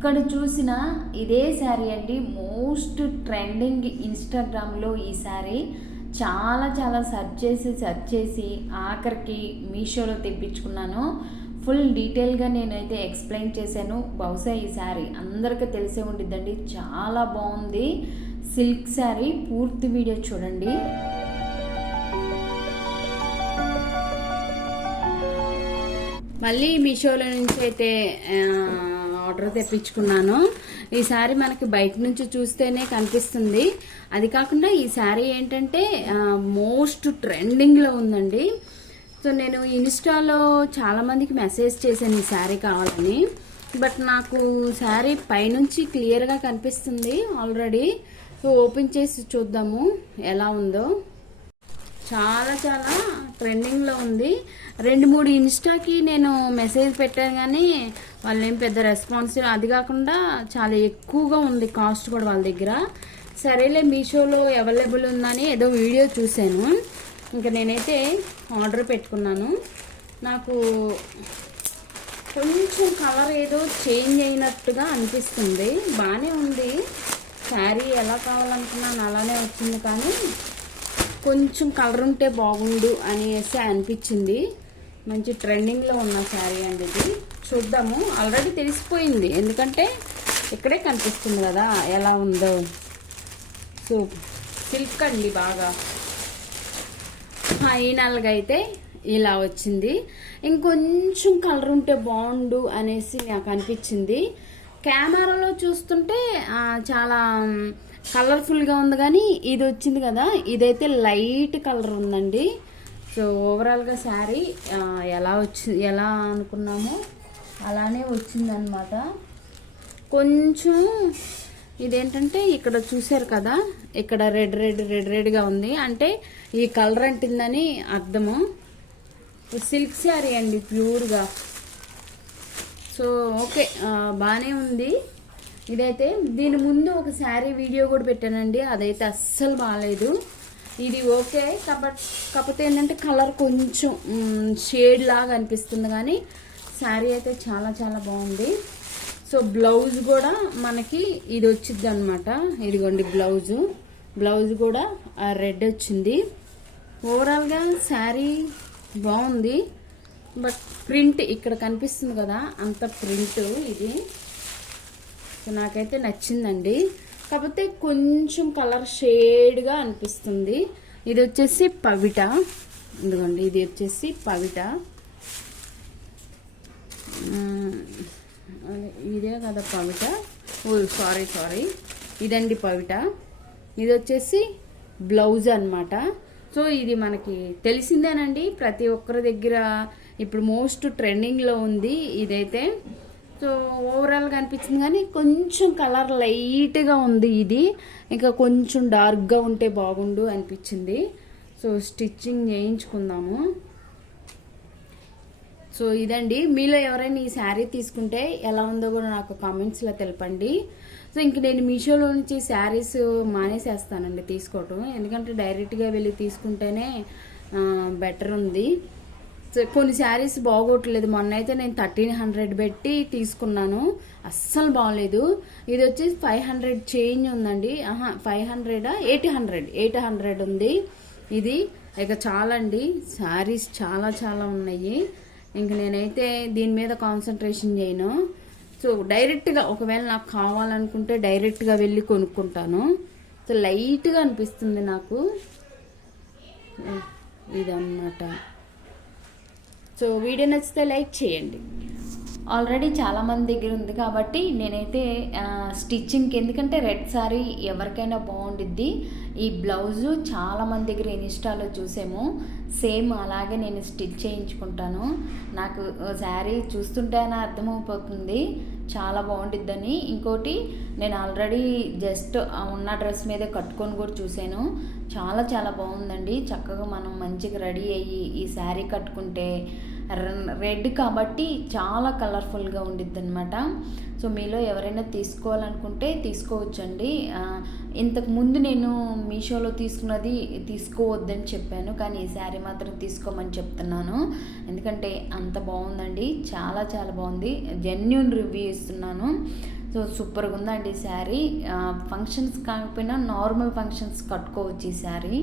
ఎక్కడ చూసినా ఇదే శారీ అండి. మోస్ట్ ట్రెండింగ్ ఇన్స్టాగ్రామ్లో ఈ శారీ చాలా చాలా సెర్చ్ చేసి ఆఖరికి మీషోలో తెప్పించుకున్నాను. ఫుల్ డీటెయిల్గా నేనైతే ఎక్స్ప్లెయిన్ చేశాను. బహుశా ఈ శారీ అందరికీ తెలిసే ఉండిద్దండి. చాలా బాగుంది సిల్క్ శారీ. పూర్తి వీడియో చూడండి. మళ్ళీ మీషోలో నుంచి అయితే ఆర్డర్ తెప్పించుకున్నాను. ఈ శారీ మనకి బయట నుంచి చూస్తేనే కనిపిస్తుంది. అది కాకుండా ఈ శారీ ఏంటంటే మోస్ట్ ట్రెండింగ్లో ఉందండి. సో నేను ఇన్స్టాలో చాలామందికి మెసేజ్ చేశాను ఈ శారీ కావాలని. బట్ నాకు శారీ పైనుంచి క్లియర్గా కనిపిస్తుంది ఆల్రెడీ. సో ఓపెన్ చేసి చూద్దాము ఎలా ఉందో. చాలా చాలా ట్రెండింగ్లో ఉంది. 2-3 ఇన్స్టాకి నేను మెసేజ్ పెట్టాను కానీ వాళ్ళు ఏం పెద్ద రెస్పాన్స్. అది కాకుండా చాలా ఎక్కువగా ఉంది కాస్ట్ కూడా వాళ్ళ దగ్గర. సరేలే మీషోలో అవైలబుల్ ఉందని ఏదో వీడియో చూశాను. ఇంకా నేనైతే ఆర్డర్ పెట్టుకున్నాను. నాకు కొంచెం కలర్ ఏదో చేంజ్ అయినట్టుగా అనిపిస్తుంది. బాగానే ఉంది శారీ, ఎలా కావాలనుకున్నాను అలానే వచ్చింది. కానీ కొంచెం కలర్ ఉంటే బాగుండు అనేసి అనిపించింది. మంచి ట్రెండింగ్లో ఉన్న శారీ అండి ఇది. చూద్దాము. ఆల్రెడీ తెలిసిపోయింది ఎందుకంటే ఇక్కడే కనిపిస్తుంది కదా ఎలా ఉందో. సో సిల్క్ అండి బాగా ఫైనల్గా అయితే ఇలా వచ్చింది. ఇంకొంచెం కలర్ ఉంటే బాగుండు అనేసి నాకు అనిపించింది. కెమెరాలో చూస్తుంటే చాలా కలర్ఫుల్గా ఉంది కానీ ఇది వచ్చింది కదా ఇదైతే లైట్ కలర్ ఉందండి. సో ఓవరాల్గా శారీ ఎలా అనుకున్నామో అలానే వచ్చిందనమాట. కొంచెం ఇదేంటంటే ఇక్కడ చూసారు కదా ఇక్కడ రెడ్గా ఉంది అంటే ఈ కలర్ అంటిందని అర్థము. సిల్క్ శారీ అండి ప్యూర్గా. సో ఓకే బాగానే ఉంది. ఇదైతే దీని ముందు ఒక శారీ వీడియో కూడా పెట్టానండి, అదైతే అస్సలు బాగాలేదు. ఇది ఓకే కాకపోతే ఏంటంటే కలర్ కొంచెం షేడ్ లాగా అనిపిస్తుంది కానీ శారీ అయితే చాలా చాలా బాగుంది. సో బ్లౌజ్ కూడా మనకి ఇది వచ్చింది అనమాట. ఇదిగోండి బ్లౌజ్ కూడా రెడ్ వచ్చింది. ఓవరాల్గా శారీ బాగుంది. బట్ ప్రింట్ ఇక్కడ కనిపిస్తుంది కదా అంత ప్రింట్ ఇది. సో నాకైతే నచ్చిందండి. కాకపోతే కొంచెం కలర్ షేడ్గా అనిపిస్తుంది. ఇది వచ్చేసి పవిట. ఎందుకండి ఇది వచ్చేసి పవిట. ఇదే కదా పవిట. సారీ ఇదండి పవిట. ఇది వచ్చేసి బ్లౌజ్ అనమాట. సో ఇది మనకి తెలిసిందేనండి, ప్రతి ఒక్కరి దగ్గర ఇప్పుడు మోస్ట్ ట్రెండింగ్లో ఉంది ఇదైతే. సో ఓవరాల్గా అనిపించింది కానీ కొంచెం కలర్ లైట్గా ఉంది ఇది. ఇంకా కొంచెం డార్క్గా ఉంటే బాగుండు అనిపించింది. So stitching చేయించుకుందాము. సో ఇదండి. మీలో ఎవరైనా ఈ శారీ తీసుకుంటే ఎలా ఉందో కూడా నాకు కామెంట్స్లో తెలపండి. సో ఇంక నేను మీషోలో నుంచి శారీస్ మానేసేస్తానండి తీసుకోవటం. ఎందుకంటే డైరెక్ట్గా వెళ్ళి తీసుకుంటేనే బెటర్ ఉంది. సో కొన్ని శారీస్ బాగోట్లేదు. మొన్న అయితే నేను 1300 పెట్టి తీసుకున్నాను, అస్సలు బాగలేదు. ఇది వచ్చి 500 చేంజ్ ఉందండి. 500 800 ఉంది ఇది. ఇక చాలా అండి శారీస్ చాలా చాలా ఉన్నాయి. ఇంక నేనైతే దీని మీద కాన్సన్ట్రేషన్ చేయను. సో డైరెక్ట్గా ఒకవేళ నాకు కావాలనుకుంటే డైరెక్ట్గా వెళ్ళి కొనుక్కుంటాను. సో లైట్గా అనిపిస్తుంది నాకు ఇదన్నమాట. సో వీడియో నచ్చితే లైక్ చేయండి. ఆల్రెడీ చాలామంది దగ్గర ఉంది కాబట్టి నేనైతే స్టిచ్చింగ్కి, ఎందుకంటే రెడ్ శారీ ఎవరికైనా బాగుండిద్ది. ఈ బ్లౌజు చాలామంది దగ్గర ఇన్స్టాలో చూసాము, సేమ్ అలాగే నేను స్టిచ్ చేయించుకుంటాను. నాకు శారీ చూస్తుంటేనే అర్థమైపోతుంది చాలా బాగుండిద్దని. ఇంకోటి నేను ఆల్రెడీ జస్ట్ ఉన్న డ్రెస్ మీదే కట్టుకొని కూడా చూశాను, చాలా చాలా బాగుందండి. చక్కగా మనం మంచిగా రెడీ అయ్యి ఈ శారీ కట్టుకుంటే రెడ్ కాబట్టి చాలా కలర్ఫుల్గా ఉండిద్ది అనమాట. సో మీలో ఎవరైనా తీసుకోవాలనుకుంటే తీసుకోవచ్చండి. ఇంతకు ముందు నేను మీషోలో తీసుకున్నది తీసుకోవద్దని చెప్పాను, కానీ ఈ శారీ మాత్రం తీసుకోమని చెప్తున్నాను. ఎందుకంటే అంత బాగుందండి, చాలా చాలా బాగుంది. జెన్యూన్ రివ్యూ ఇస్తున్నాను. సో సూపర్గా ఉందండి ఈ శారీ. ఫంక్షన్స్ కాకపోయినా నార్మల్ ఫంక్షన్స్ కట్టుకోవచ్చు ఈ శారీ.